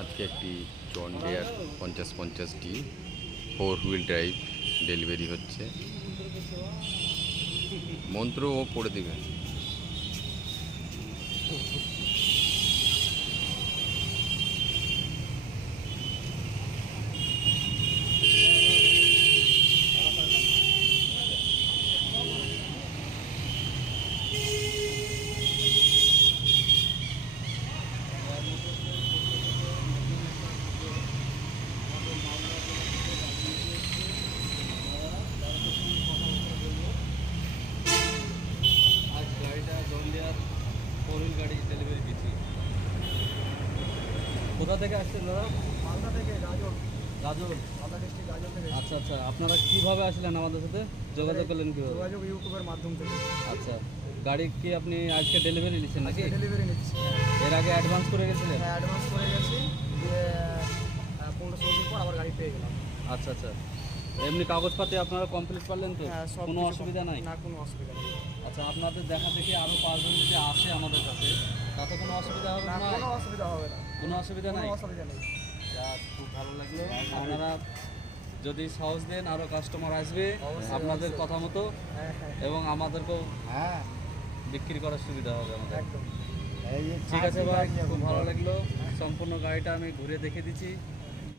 আজকে একটি John Deere 50-50টি 4 হুইল ড্রাইভ ডেলিভারি হচ্ছে। মন্ত্র ও পড়ে দিবে। আজ গাড়িটা জলদিয়ার 4 হুইল গাড়ি ডেলিভারি দিচ্ছি। কোথা থেকে আসছেন দাদা? মালদা থেকে গাজর, গাজর। মালদা ডিস্ট্রিক্ট গাজর থেকে আচ্ছা আচ্ছা, আপনারা কিভাবে আসলেন আমাদের সাথে? যোগাযোগ করলেন কিভাবে? যোগাযোগ ইউটিউবের মাধ্যম থেকে। আচ্ছা, গাড়ি কি আপনি আজকে ডেলিভারি নিচ্ছেন নাকি? ডেলিভারি নিচ্ছি। এর আগে অ্যাডভান্স করে গেছিলেন? হ্যাঁ, অ্যাডভান্স করে গেছি, দিয়ে 15-16 দিন পর আবার গাড়ি পেয়ে গেলাম। আচ্ছা আচ্ছা, এমনি কাগজপাতি আপনারা কমপ্লিট করলেন তো? হ্যাঁ, সব কোনো কিছু অসুবিধা নাই? না, কোনো অসুবিধা নেই। আচ্ছা, আপনাদের দেখা দেখি আরও 5 জন যদি আসে আমাদের কাছে, তাতে কোনো অসুবিধা হবে না, না? কোনো অসুবিধা হবে না, কোনো অসুবিধা নাই? কোনো অসুবিধা নেই। যাক, খুব ভালো লাগলো। আপনারা যদি সাহস দেন আরও কাস্টমার আসবে অবশ্যই, আপনাদের অবশ্যই। কথা মতো, হ্যাঁ হ্যাঁ, এবং আমাদেরকেও বিক্রি করার সুবিধা হবে আমাদের। একদম। ঠিক আছে ভাই, খুব ভালো লাগলো। সম্পূর্ণ গাড়িটা আমি ঘুরে দেখে দিচ্ছি।